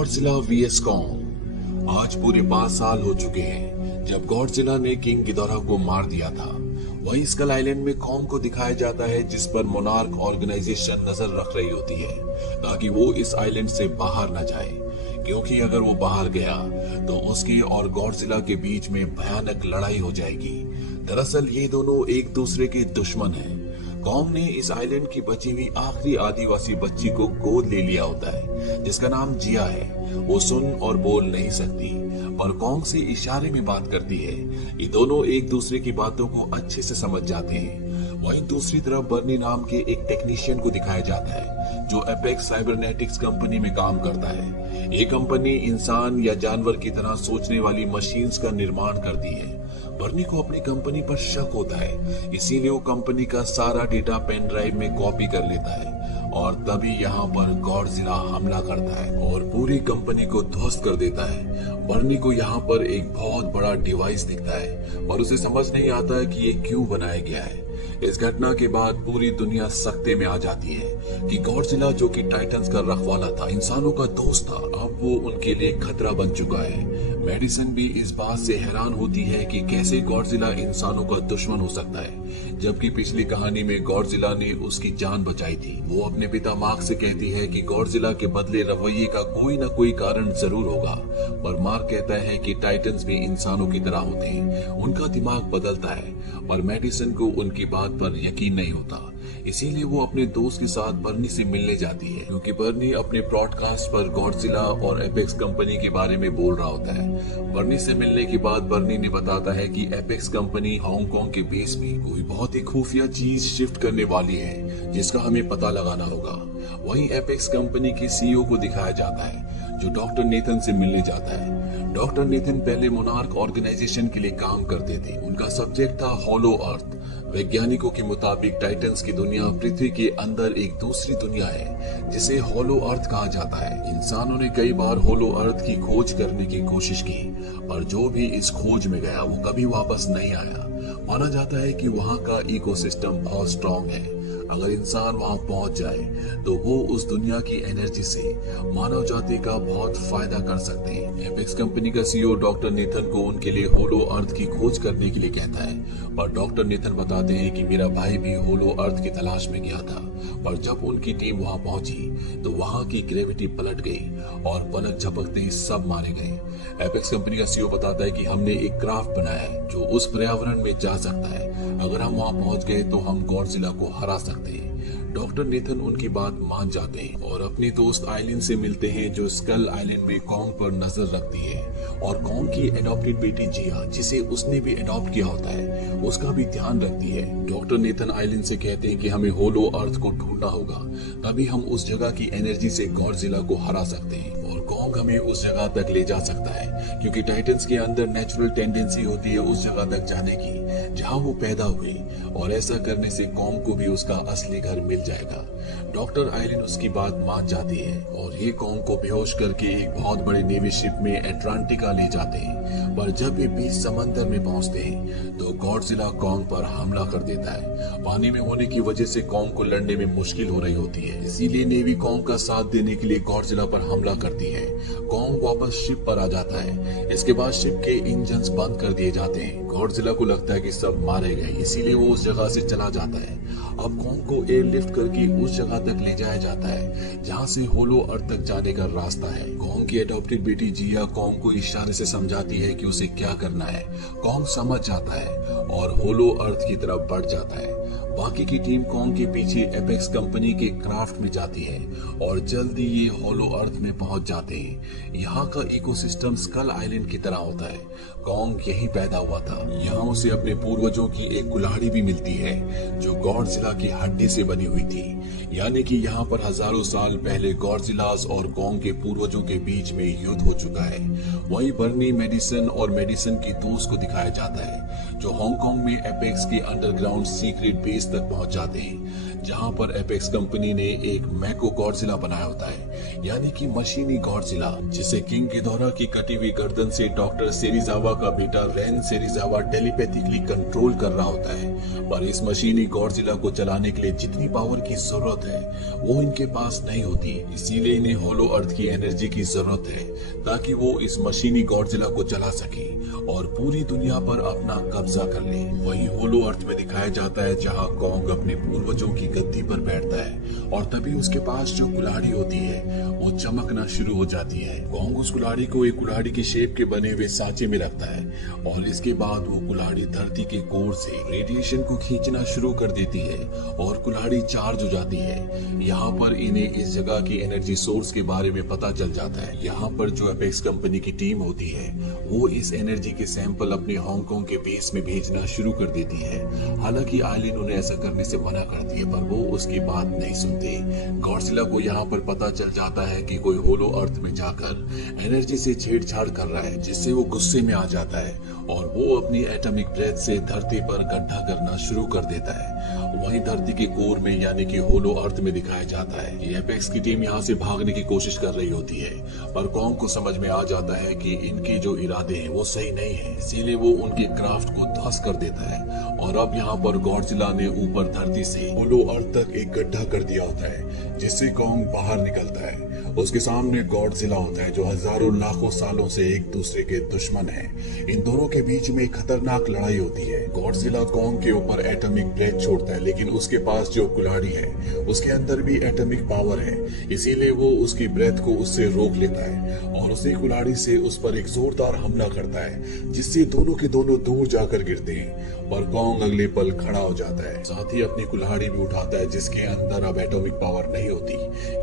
Godzilla VS Kong. आज पूरे 5 साल हो चुके हैं जब गॉडजिला ने किंग गिडोरा को मार दिया था। वही स्कल आइलैंड में कॉन्ग को दिखाया जाता है, जिस पर मोनार्क ऑर्गेनाइजेशन नजर रख रही होती है ताकि वो इस आइलैंड से बाहर न जाए, क्योंकि अगर वो बाहर गया तो उसके और गॉडजिला के बीच में भयानक लड़ाई हो जाएगी। दरअसल ये दोनों एक दूसरे के दुश्मन हैं। कॉन्ग ने इस आइलैंड की बची हुई आखिरी आदिवासी बच्ची को गोद ले लिया होता है, जिसका नाम जिया है। वो सुन और बोल नहीं सकती, पर कॉन्ग से इशारे में बात करती है। ये दोनों एक दूसरे की बातों को अच्छे से समझ जाते हैं। वहीं दूसरी तरफ बर्नी नाम के एक टेक्नीशियन को दिखाया जाता है जो एपेक्स साइबरनेटिक्स कंपनी में काम करता है। ये कंपनी इंसान या जानवर की तरह सोचने वाली मशीन्स का निर्माण करती है। बर्नी को अपनी कंपनी पर शक होता है, इसीलिए वो कंपनी का सारा डेटा पेन ड्राइव में कॉपी कर लेता है और तभी यहाँ पर गॉडजिला हमला करता है और पूरी कंपनी को ध्वस्त कर देता है। बर्नी को यहाँ पर एक बहुत बड़ा डिवाइस दिखता है और उसे समझ नहीं आता है कि ये क्यों बनाया गया है। इस घटना के बाद पूरी दुनिया सख्ते में आ जाती है कि गॉडजिला, जो कि टाइटन्स का रखवाला था, इंसानों का दोस्त था, अब वो उनके लिए खतरा बन चुका है। मेडिसन भी इस बात से हैरान होती है कि कैसे गॉडजिला इंसानों का दुश्मन हो सकता है, जबकि पिछली कहानी में गॉडजिला ने उसकी जान बचाई थी। वो अपने पिता मार्क से कहती है कि गॉडजिला के बदले रवैये का कोई न कोई कारण जरूर होगा, पर मार्क कहता है कि टाइटन्स भी इंसानों की तरह होते हैं, उनका दिमाग बदलता है। और मेडिसन को उनकी बात पर यकीन नहीं होता, इसीलिए वो अपने दोस्त के साथ बर्नी से मिलने जाती है, क्योंकि बर्नी अपने ब्रॉडकास्ट पर गॉडजिला और एपेक्स कंपनी के बारे में बोल रहा होता है। बर्नी से मिलने के बाद बर्नी ने बताता है कि एपेक्स कंपनी हांगकांग के बेस में कोई बहुत ही खुफिया चीज शिफ्ट करने वाली है, जिसका हमें पता लगाना होगा। वहीं एपेक्स कंपनी के सीईओ को दिखाया जाता है जो डॉक्टर नेथन से मिलने जाता है। डॉक्टर नेथन पहले मोनार्क ऑर्गेनाइजेशन के लिए काम करते थे। उनका सब्जेक्ट था हॉलो अर्थ। वैज्ञानिकों के मुताबिक टाइटन्स की दुनिया पृथ्वी के अंदर एक दूसरी दुनिया है जिसे हॉलो अर्थ कहा जाता है। इंसानों ने कई बार हॉलो अर्थ की खोज करने की कोशिश की, पर जो भी इस खोज में गया वो कभी वापस नहीं आया। माना जाता है कि वहाँ का इकोसिस्टम बहुत स्ट्रॉन्ग है। अगर इंसान वहां पहुंच जाए तो वो उस दुनिया की एनर्जी से मानव जाति का बहुत फायदा कर सकते हैं। एपेक्स कंपनी का सीईओ डॉक्टर नेथन को उनके लिए होलो अर्थ की खोज करने के लिए कहता है, पर डॉक्टर नेथन बताते हैं कि मेरा भाई भी होलो अर्थ की तलाश में गया था, पर जब उनकी टीम वहां पहुंची तो वहां की ग्रेविटी पलट गई और पलक झपकते ही सब मारे गए। एपेक्स कंपनी का सीईओ बताता है कि हमने एक क्राफ्ट बनाया है जो उस पर्यावरण में जा सकता है। अगर हम वहां पहुंच गए तो हम गॉडजिला को हरा सकते हैं। डॉक्टर नेथन उनकी बात मान जाते हैं और अपने दोस्त आइलैंड से मिलते हैं, जो स्कल आइलैंड में कॉन्ग पर नजर रखती है और कॉन्ग की एडॉप्टेड बेटी जिया, जिसे उसने भी एडॉप्ट किया होता है, उसका भी ध्यान रखती है। डॉक्टर नेथन आइलैंड से कहते हैं कि हमें होलो अर्थ को ढूंढना होगा, तभी हम उस जगह की एनर्जी से गॉडजिला को हरा सकते हैं और कॉन्ग हमें उस जगह तक ले जा सकता है, क्योंकि टाइटन्स के अंदर नेचुरल टेंडेंसी होती है उस जगह तक जाने की जहां वो पैदा हुए, और ऐसा करने से कॉन्ग को भी उसका असली घर मिल जाएगा। डॉक्टर आइलैंड उसकी बात मान जाती है और ये कॉन्ग को बेहोश करके एक बहुत बड़े नेवी शिप में एटलांटिका ले जाते हैं। पर जब ये बीच समंदर में पहुंचते हैं तो गॉडजिला कॉन्ग पर हमला कर देता है। पानी में होने की वजह से कॉन्ग को लड़ने में मुश्किल हो रही होती है, इसीलिए नेवी कॉन्ग का साथ देने के लिए गॉडजिला पर हमला करती है। कॉन्ग वापस शिप पर आ जाता है। इसके बाद शिप के इंजन्स बंद कर दिए जाते हैं। गॉडजिला को लगता है कि सब मारे गए, इसीलिए वो उस जगह से चला जाता है। अब कॉन्ग को एयरलिफ्ट करके उस जगह तक ले जाया जाता है जहां से होलो अर्थ तक जाने का रास्ता है। कॉन्ग की एडॉप्टेड बेटी जिया कॉन्ग को इशारे से समझाती है कि उसे क्या करना है। कॉन्ग समझ जाता है और होलो अर्थ की तरफ बढ़ जाता है। बाकी की टीम कॉन्ग के पीछे एपेक्स कंपनी के क्राफ्ट में जाती है और जल्दी ये होलो अर्थ में पहुंच जाते हैं। यहाँ का इकोसिस्टम स्कल आइलैंड की तरह होता है। कॉन्ग यहीं पैदा हुआ था। यहाँ उसे अपने पूर्वजों की एक कुल्हाड़ी भी मिलती है जो गॉडजिला की हड्डी से बनी हुई थी, यानी कि यहाँ पर हजारों साल पहले गॉडजिलास और कॉन्ग के पूर्वजों के बीच में युद्ध हो चुका है। वहीं बर्नी मेडिसन और मेडिसन की दोस्त को दिखाया जाता है जो हांगकांग में एपेक्स के अंडरग्राउंड सीक्रेट बेस तक पहुंच जाते हैं, जहां पर एपेक्स कंपनी ने एक मैको गॉडजिला बनाया होता है, यानी कि मशीनी गॉडजिला, जिसे किंग गिदोरा की कटी हुई गर्दन से डॉक्टर सेरिजावा का बेटा रेन सेरिजावा टेलीपैथिकली कंट्रोल कर रहा होता है। पर इस मशीनी गॉडजिला को चलाने के लिए जितनी पावर की जरूरत है वो इनके पास नहीं होती, इसीलिए इन्हें होलो अर्थ की एनर्जी की जरूरत है ताकि वो इस मशीनी गॉडजिला को चला सके और पूरी दुनिया पर अपना कब्जा कर ले। वही होलो अर्थ में दिखाया जाता है जहां कॉन्ग अपने पूर्वजों की गद्दी पर बैठता है और तभी उसके पास जो कुल्हाड़ी होती है वो चमकना शुरू हो जाती है। कॉन्ग उस कुल्हाड़ी को एक कुल्हाड़ी की शेप के बने हुए सांचे में रखता है और इसके बाद वो कुल्हाड़ी धरती के कोर से रेडिएशन को खींचना शुरू कर देती है और कुल्हाड़ी चार्ज हो जाती है। यहाँ पर इन्हें इस जगह की एनर्जी सोर्स के बारे में पता चल जाता है। यहाँ पर जो एपेक्स कंपनी की टीम होती है वो इस एनर्जी के सैंपल अपने हांगकांग के बेस में भेजना शुरू कर देती है। हालांकि आइलिन उन्हें ऐसा करने से मना करती है पर वो उसकी बात नहीं सुनते। गॉडजिला को यहाँ पर पता चल जाता है कि कोई होलो अर्थ में जाकर एनर्जी से छेड़छाड़ कर रहा है, जिससे वो गुस्से में आ जाता है और वो अपनी एटॉमिक ब्रेथ से धरती पर गड्ढा करना शुरू कर देता है। वहीं धरती के कोर में यानी कि होलो अर्थ में दिखाया जाता है कि एपेक्स की टीम यहाँ से भागने की कोशिश कर रही होती है, पर कॉन्ग को समझ में आ जाता है कि इनके जो इरादे हैं वो सही नहीं है, इसीलिए वो उनके क्राफ्ट को ध्वस्त कर देता है। और अब यहाँ पर गॉडजिला ने ऊपर धरती से होलो अर्थ तक एक गड्ढा कर दिया होता है, जिससे कॉन्ग बाहर निकलता है। उसके सामने गॉडजिला होता है जो हजारों लाखों सालों से एक दूसरे के दुश्मन है। इन दोनों के बीच में खतरनाक लड़ाई होती है। गॉडजिला कॉन्ग के ऊपर एटॉमिक ब्रेथ छोड़ता है, लेकिन उसके पास जो कुल्हाड़ी है उसके अंदर भी एटॉमिक पावर है, इसीलिए वो उसकी ब्रेथ को उससे रोक लेता है और उसी कुल्हाड़ी से उस पर एक जोरदार हमला करता है, जिससे दोनों के दोनों दूर जाकर गिरते हैं। पर कॉन्ग अगले पल खड़ा हो जाता है, साथ ही अपनी कुल्हाड़ी भी उठाता है जिसके अंदर अब एटॉमिक पावर नहीं होती,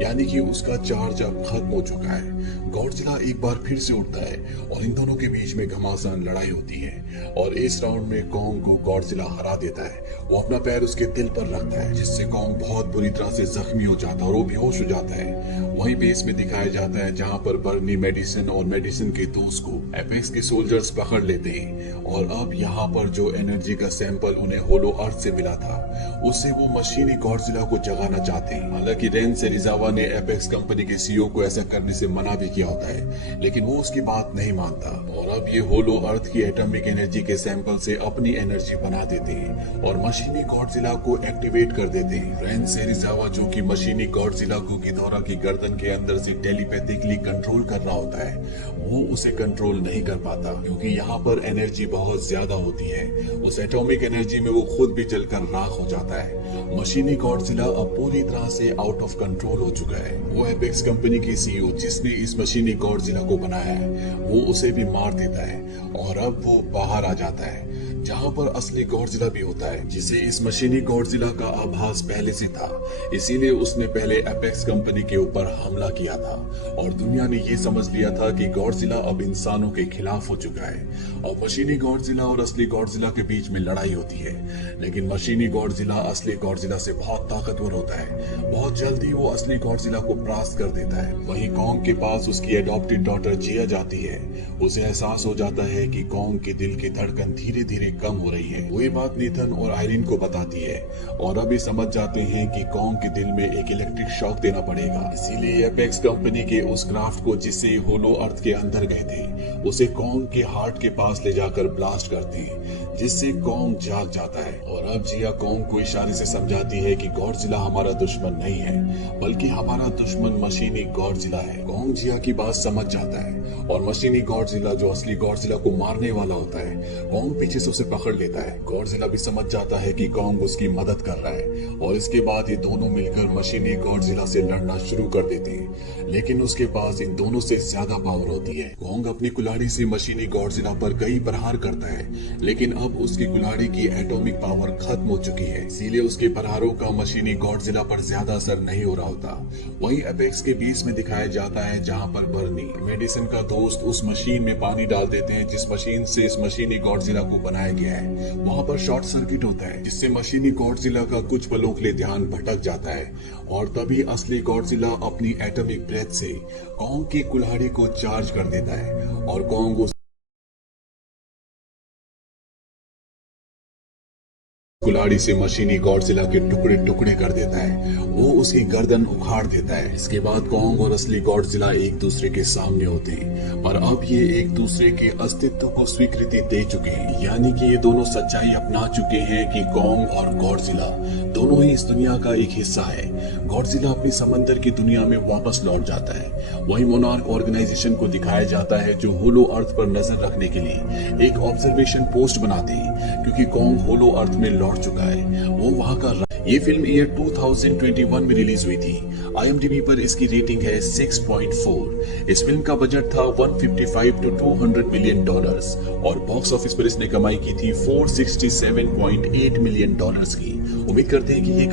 यानी कि उसका चार्ज अब खत्म हो चुका है। गॉडजिला एक बार फिर से उठता है और इन दोनों के बीच में घमासान लड़ाई होती है और इस राउंड में कॉन्ग को गॉडजिला हरा देता है। वो अपना पैर उसके दिल पर रखता है, जिससे कॉन्ग बहुत बुरी तरह से जख्मी हो जाता है और वो बेहोश हो जाता है। वहीं बेस में दिखाया जाता है जहां पर बर्नी मेडिसिन और मेडिसिन के दोस्त को एपेक्स के सोल्जर्स पकड़ लेते हैं और अब यहाँ पर जो एनर्जी का सैंपल उन्हें होलो अर्थ से मिला था उससे वो मशीनी गॉडजिला को जगाना चाहते हैं। हालांकि रेन सेरिजावा ने एपेक्स कंपनी के सीईओ को ऐसा करने से मना भी किया होता है, लेकिन वो उसकी बात नहीं मानता और अब ये होलो अर्थ की एटॉमिक एनर्जी के सैंपल से अपनी एनर्जी बना देते हैं और मशीनी गॉडजिला को एक्टिवेट कर देते हैं। रेन सेरिजावा जो कि मशीनी गॉडजिला को गिदोरा की गर्दन के अंदर से टेलीपैथिकली कंट्रोल कर रहा होता है, वो उसे कंट्रोल नहीं कर पाता क्योंकि यहाँ पर एनर्जी बहुत ज्यादा होती है। उस एटॉमिक एनर्जी में वो खुद भी जलकर राख हो जाता है। मशीनी गॉडजिला अब पूरी तरह से आउट ऑफ कंट्रोल हो चुका है। वो एपेक्स कंपनी की सीईओ जिसने इस मशीनी गॉडजिला को बनाया है वो उसे भी मार देता है और अब वो बाहर आ जाता है जहां पर असली गॉडजिला भी होता है, जिसे इस मशीनी गॉडजिला का आभास पहले से था, इसीलिए उसने पहले एपेक्स कंपनी के ऊपर हमला किया था और दुनिया ने ये समझ लिया था कि गॉडजिला अब इंसानों के खिलाफ हो चुका है और मशीनी गॉडजिला और असली गॉडजिला के बीच में लड़ाई होती है। लेकिन मशीनी गॉडजिला असली गॉडजिला से बहुत ताकतवर होता है, बहुत जल्दी वो असली गॉडजिला को परास्त कर देता है। वहीं कॉन्ग के पास उसकी एडॉप्टेड डॉटर जिया जाती है। उसे एहसास हो जाता है कि कॉन्ग के दिल की धड़कन धीरे धीरे कम हो रही है। वही बात नीथन और आयरिन को बताती है और अभी समझ जाते हैं कि कॉन्ग के दिल में एक इलेक्ट्रिक शॉक देना पड़ेगा। इसीलिए एपेक्स कंपनी के उस क्राफ्ट को जिससे होलो अर्थ के अंदर गए थे उसे कॉन्ग के हार्ट के पास ले जाकर ब्लास्ट करते हैं, जिससे कॉन्ग जाग जाता है। और अब जिया कॉन्ग को इशारे से समझाती है कि गॉडजिला हमारा दुश्मन नहीं है बल्कि हमारा दुश्मन मशीनी गॉडजिला है। कॉन्ग जिया की बात समझ जाता है और मशीनी गॉडजिला जो असली गॉडजिला को मारने वाला होता है कॉन्ग पीछे से उसे पकड़ लेता है। गॉडजिला भी समझ जाता है कि कॉन्ग उसकी मदद कर रहा है और इसके बाद ये दोनों मिलकर मशीनी गॉडजिला से लड़ना शुरू कर देते हैं, लेकिन उसके पास इन दोनों से ज्यादा पावर होती है। कॉन्ग अपनी कुल्हाड़ी से मशीनी गॉडजिला पर कई प्रहार करता है, लेकिन अब उसकी कुल्हाड़ी की एटॉमिक पावर खत्म हो चुकी है, इसीलिए उसके प्रहारों का मशीनी गॉडजिला पर ज्यादा असर नहीं हो रहा होता। वहीं एपेक्स के बीच में दिखाया जाता है जहां पर बर्नी मेडिसिन का दोस्त उस मशीन में पानी डाल देते हैं जिस मशीन से इस मशीनी गॉडजिला को बनाया गया है। वहां पर शॉर्ट सर्किट होता है जिससे मशीनी गॉडजिला का कुछ पलों के लिए ध्यान भटक जाता है और तभी असली गॉडजिला अपनी एटॉमिक ब्रेथ से कॉन्ग की कुल्हाड़ी को चार्ज कर देता है और कॉन्ग कुल्हाड़ी से मशीनी गॉडजिला के टुकड़े टुकड़े कर देता है। वो उसकी गर्दन उखाड़ देता है। इसके बाद कॉन्ग और असली गॉडजिला एक दूसरे के सामने होते हैं, पर अब ये एक दूसरे के अस्तित्व को स्वीकृति दे चुके हैं। यानी कि ये दोनों सच्चाई अपना चुके हैं कि कॉन्ग और गॉडजिला दोनों ही इस दुनिया का एक हिस्सा है। गॉडजिला अपनी समंदर की दुनिया में वापस लौट जाता है। वही मोनार्क ऑर्गेनाइजेशन को दिखाया जाता है जो होलो अर्थ पर नजर रखने के लिए एक ऑब्जर्वेशन पोस्ट बनाते हैं, क्योंकि कॉन्ग होलो अर्थ में लौट चुका है। वो वहां का ये फिल्म ईयर 2021 में रिलीज हुई थी। IMDb पर इसकी रेटिंग है 6.4। इस फिल्म का बजट था 155 to 200 मिलियन डॉलर्स और बॉक्स ऑफिस पर इसने कमाई की थी 467.8 मिलियन डॉलर्स की। उम्मीद करते हैं कि ये